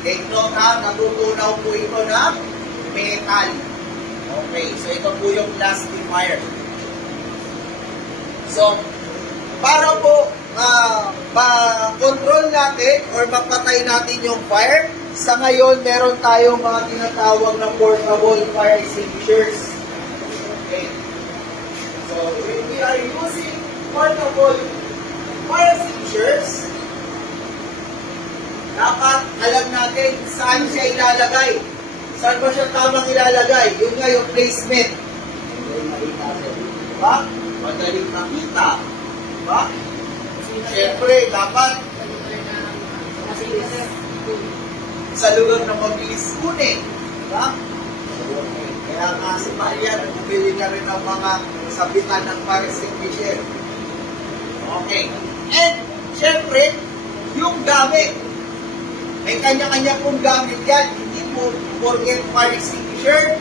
Take note ha, natutunaw po ito ng metal. Okay, so ito po yung plastifier. So, para po ma-control natin or mapatay natin yung fire, sa ngayon meron tayong mga tinatawag na portable fire extinguishers. Okay. So, when we are using portable fire extinguishers, dapat alam natin saan siya ilalagay. Saan ba siya tamang ilalagay? Yun nga yung placement. Diba? Madaling nakita. Diba? Siyempre, dapat sa lugar na mabilis kunin. Diba? Kaya nga si Maria, bumili na rin ng mga sabitan ng fire extinguisher. Okay. And, siyempre, yung gamit. May kanya-kanya pong gamit yan. Hindi po forget fire extinguisher.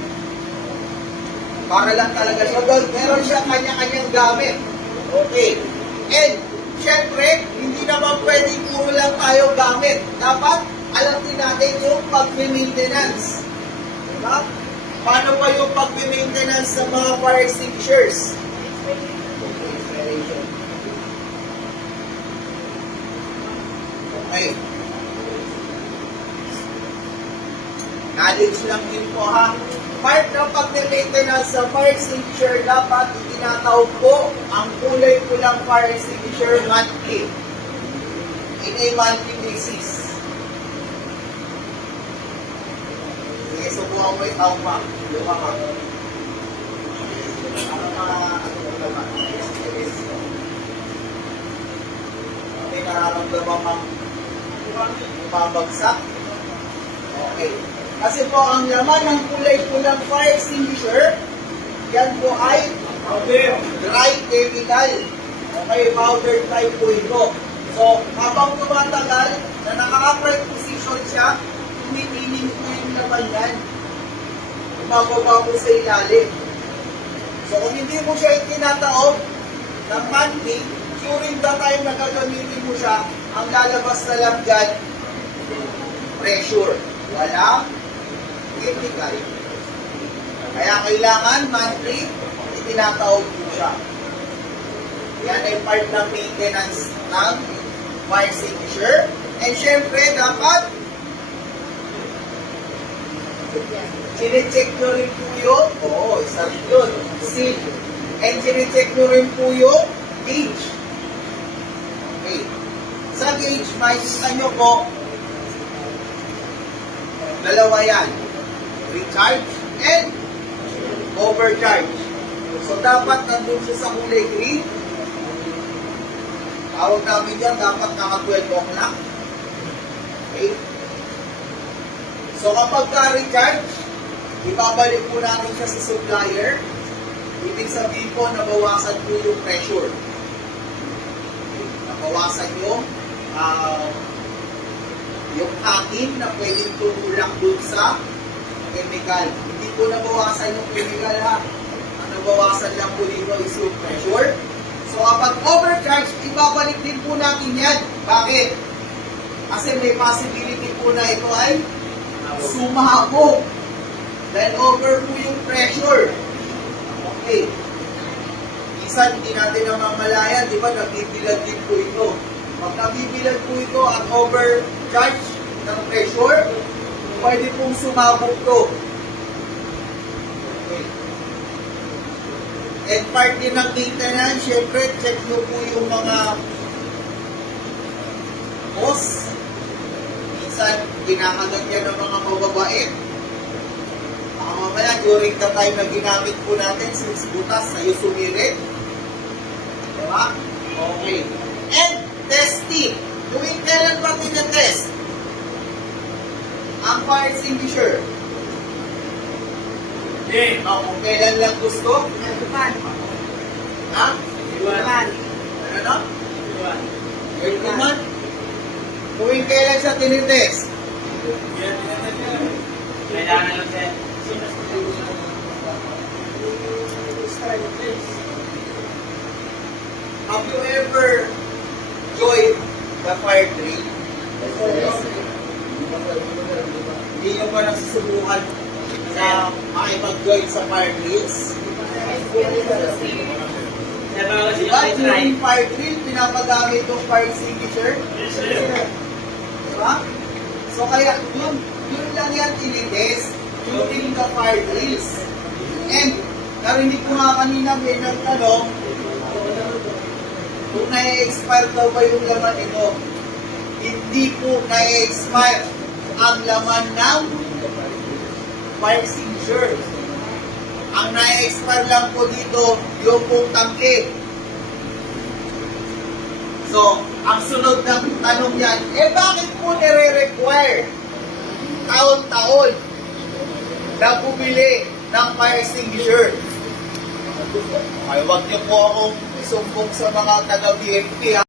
Para lang talaga siya doon. Meron siya kanya-kanyang gamit. Okay. And, syempre, hindi naman pwedeng puro lang tayo gamit. Dapat, alam din natin yung pag-maintenance. Diba? Paano pa yung pag-maintenance ng mga fire extinguishers? Okay. Knowledge lang din po ha. Part ng pag-maintenance sa fire extinguisher, dapat itinatawag po ang kulay pulang fire extinguisher monthly. In a monthly basis. Sige, subukan mo itawag pa. Luka ka. May nararamdaman kang bumabagsak. Okay. Kasi po, ang laman ng kulay pulang fire extinguisher, yan po ay dry chemical. Okay, powder type po ito. So, habang tumatagal, na naka-upright position siya, tumitinig po yung laman yan. Bumababa po sa ilalim. So, kung hindi mo siya itinataob ng monthly, during the time na gagamitin mo siya, ang lalabas na lang dyan, pressure. Walang chemical. Kaya kailangan monthly, itinatawag po siya. Yan ay part ng maintenance ng fire extinguisher. And syempre, dapat chine-check nyo rin po yung, isa rin yun, seal. And chine-check nyo rin po yung gauge. Okay. Sa gauge, makikita nyo po, dalawa yan. Recharge and overcharge. So, dapat nandun siya sa kulay green. Tawag namin yan, dapat naka 12 o'clock. Okay? So, kapag ka-recharge, ibabalik po natin siya sa supplier. Ibig sabihin po, nabawasan po yung pressure. Okay? Nabawasan yung hangin na pwedeng tumulak dun sa chemical. Hindi po nabawasan yung chemical ha. Ang nabawasan lang po dito is yung pressure. So kapag overcharge, ibabalik din po natin yan. Bakit? Kasi may possibility po na ito ay sumabog. Then over po yung pressure. Okay. Minsan hindi natin namamalayan, di ba? Nagbibilag din po ito. Pag nabibilag po ito at overcharge ng pressure, pwede pong sumabog to. Okay. And part din ng maintenance, syempre, check nyo po yung mga hose. Minsan, ginakagat yan ng mga mababait. Mamaya, during the time na ginamit po natin, since butas, sa'yo sumirit. Diba? Okay. And testing. Tuwing kailan ba tinatest ang fire extinguisher? Hindi. Kung kailan lang gusto? Ha? Ano? Every month? Tuwing kailan siya tinitest? Kailangan lang siya. Have you ever joined the fire drill? Hindi nyo ba nasusubukan na makipag-join sa fire drills? Diba, during fire drill, pinapadami itong fire extinguisher? Diba? So kaya, yun lang yan tinitest during the fire drills. And, narinig ko nga kanina, may nagtanong, kung na-expire daw ba yung laman ito. Hindi po na-expire ang laman ng fire extinguisher. Ang na-expire lang po dito, yung pong tangke. So, ang sunod ng tanong yan, bakit po nire-require taon-taon na bumili ng fire extinguisher? Ay, wag niyo po akong isumbong sa mga taga-BMP, ha?